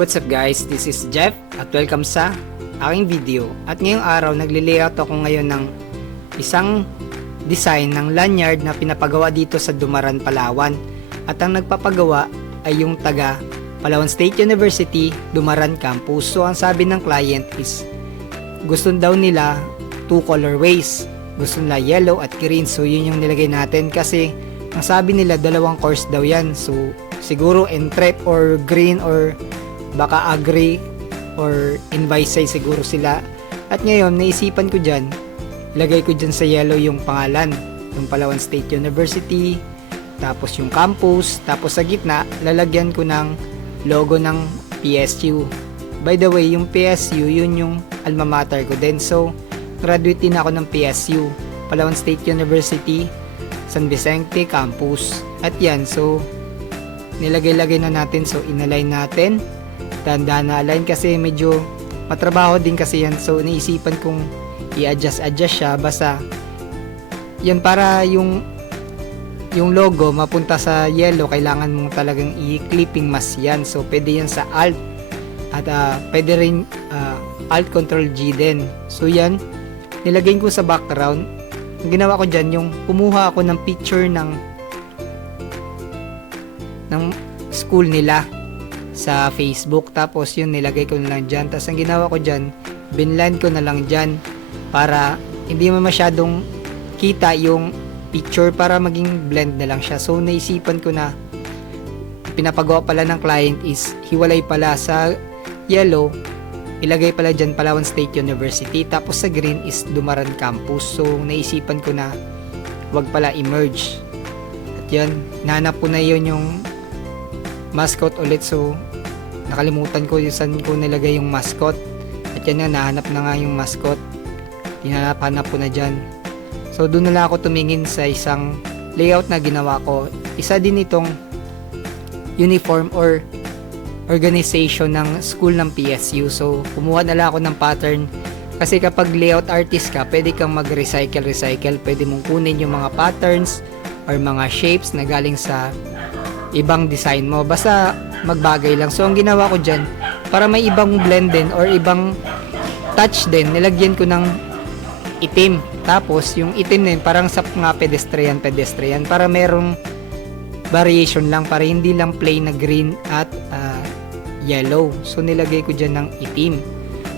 What's up guys, this is Jeff at welcome sa aking video. At ngayong araw nagle-layout ako ngayon ng isang design ng lanyard na pinapagawa dito sa Dumaran, Palawan. At ang nagpapagawa ay yung taga Palawan State University, Dumaran Campus. So ang sabi ng client is gusto daw nila 2 colorways. Gusto nila yellow at green. So yun yung nilagay natin kasi ang sabi nila 2 course daw yan. So siguro entrep or green or baka agri or invisay siguro sila. At ngayon naisipan ko dyan, ilagay ko dyan sa yellow yung pangalan ng Palawan State University, tapos yung campus, tapos sa gitna lalagyan ko ng logo ng PSU. By the way, yung PSU yun yung alma mater ko din. So graduate din ako ng PSU, Palawan State University San Vicente Campus. At yan, so nilagay-lagay na natin. So inalign natin, tanda na align kasi medyo matrabaho din kasi yan. So naisipan kong i-adjust siya, basta yan para yung logo mapunta sa yellow, kailangan mong talagang i-clipping mask yan. So pwede yan sa alt at pwede rin alt control G din. So yan, nilagay ko sa background. Ang ginawa ko dyan, yung kumuha ako ng picture ng school nila sa Facebook, tapos yun nilagay ko na lang dyan. Tapos ang ginawa ko dyan, binland ko na lang dyan para hindi mo masyadong kita yung picture, para maging blend na lang siya. So naisipan ko na pinapagawa pala ng client is hiwalay pala, sa yellow ilagay pala dyan Palawan State University, tapos sa green is Dumaran Campus. So naisipan ko na wag pala i-merge. At yan, nahanap ko na yun yung mascot ulit. So nakalimutan ko yung saan ko nilagay yung mascot. At yan nga, nahanap na nga yung mascot. Hinanap-hanap ko na dyan. So doon na lang ako tumingin sa isang layout na ginawa ko. Isa din itong uniform or organization ng school ng PSU. So kumuha na lang ako ng pattern. Kasi kapag layout artist ka, pwede kang mag-recycle. Pwede mong kunin yung mga patterns or mga shapes na galing sa ibang design mo. Basta magbagay lang. So ang ginawa ko dyan, para may ibang blend din or ibang touch din, nilagyan ko ng itim. Tapos yung itim din parang sa mga pedestrian para merong variation lang, para hindi lang plain na green at yellow. So nilagay ko dyan ng itim.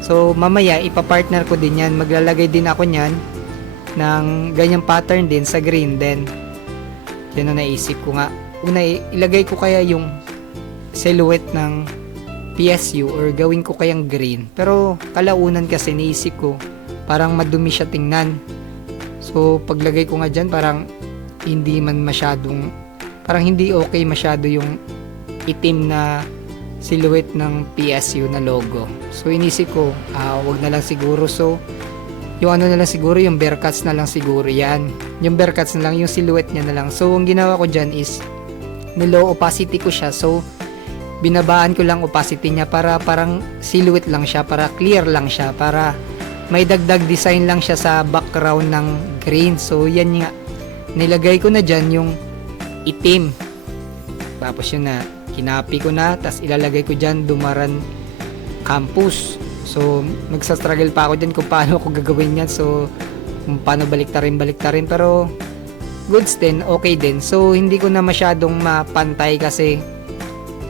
So mamaya ipapartner ko din yan, maglalagay din ako nyan ng ganyang pattern din sa green. Then yan na naisip ko nga, una ilagay ko kaya yung silhouette ng PSU or gawin ko kayang green. Pero kalaunan kasi naisip ko parang madumi siya tingnan. So paglagay ko nga dyan, parang hindi man masyadong, parang hindi okay masyado yung itim na silhouette ng PSU na logo. So inisip ko wag na lang siguro. So yung ano na lang siguro, yung bearcats na lang siguro yan. Yung bearcats na lang, yung silhouette niya na lang. So ang ginawa ko dyan is nilow opacity ko siya. So binabaan ko lang opacity niya para parang silhouette lang siya, para clear lang siya, para may dagdag design lang siya sa background ng green. So yan nga, nilagay ko na dyan yung itim. Tapos yun na, kinapi ko na, tas ilalagay ko dyan Dumaran Campus. So magsa-struggle pa ako dyan kung paano ko gagawin yan. So kung paano baliktarin, pero goods din, okay din. So hindi ko na masyadong mapantay kasi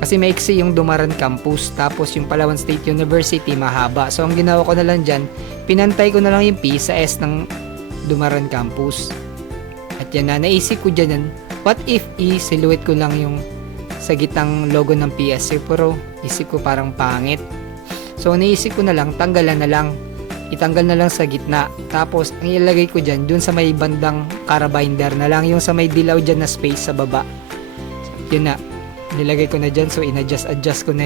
maiksi yung Dumaran Campus, tapos yung Palawan State University mahaba. So ang ginawa ko na lang dyan, pinantay ko na lang yung P sa S ng Dumaran Campus. At yan na, naisip ko dyan, what if i-silhouette ko lang yung sa gitang logo ng PSU, pero isip ko parang pangit. So naisip ko na lang, itanggal na lang sa gitna. Tapos ang ilagay ko dyan, dun sa may bandang carabinder na lang, yung sa may dilaw dyan na space sa baba. So, yun na, nilagay ko na dyan. So in-adjust ko na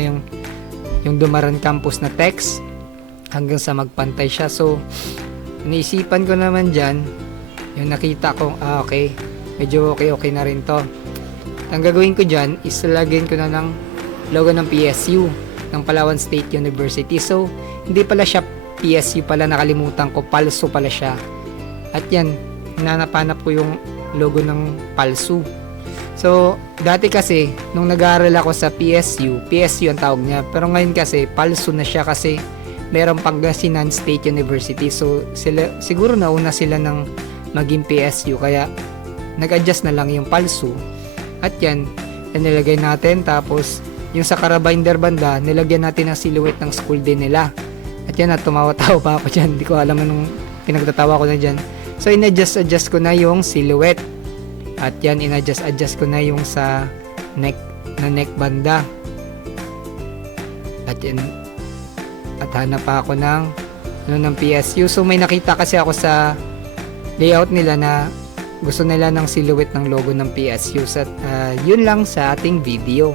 yung Dumaran Campus na text hanggang sa magpantay siya. So naisipan ko naman dyan, yung nakita ko, okay, medyo okay na rin to. Ang gagawin ko dyan is lagyan ko na ng logo ng PSU ng Palawan State University. So hindi pala siya PSU pala, nakalimutan ko, palso pala siya. At yan, hinanap ko yung logo ng palso. So, dati kasi, nung nag-aaral ako sa PSU ang tawag niya. Pero ngayon kasi, palso na siya kasi merong Pangasinan State University. So, siguro nauna sila ng maging PSU. Kaya, nag-adjust na lang yung palso. At yan nilagay natin. Tapos, yung sa Carabinder banda, nilagyan natin ng silhouette ng school din nila. At yan, tumawa-tawa pa ako dyan. Hindi ko alam anong pinagtatawa ko na dyan. So, in-adjust ko na yung silhouette. At yan, in-adjust ko na yung sa neck banda. At yan, at hanap pa ako ng PSU. So, may nakita kasi ako sa layout nila na gusto nila ng silhouette ng logo ng PSU. At yun lang sa ating video.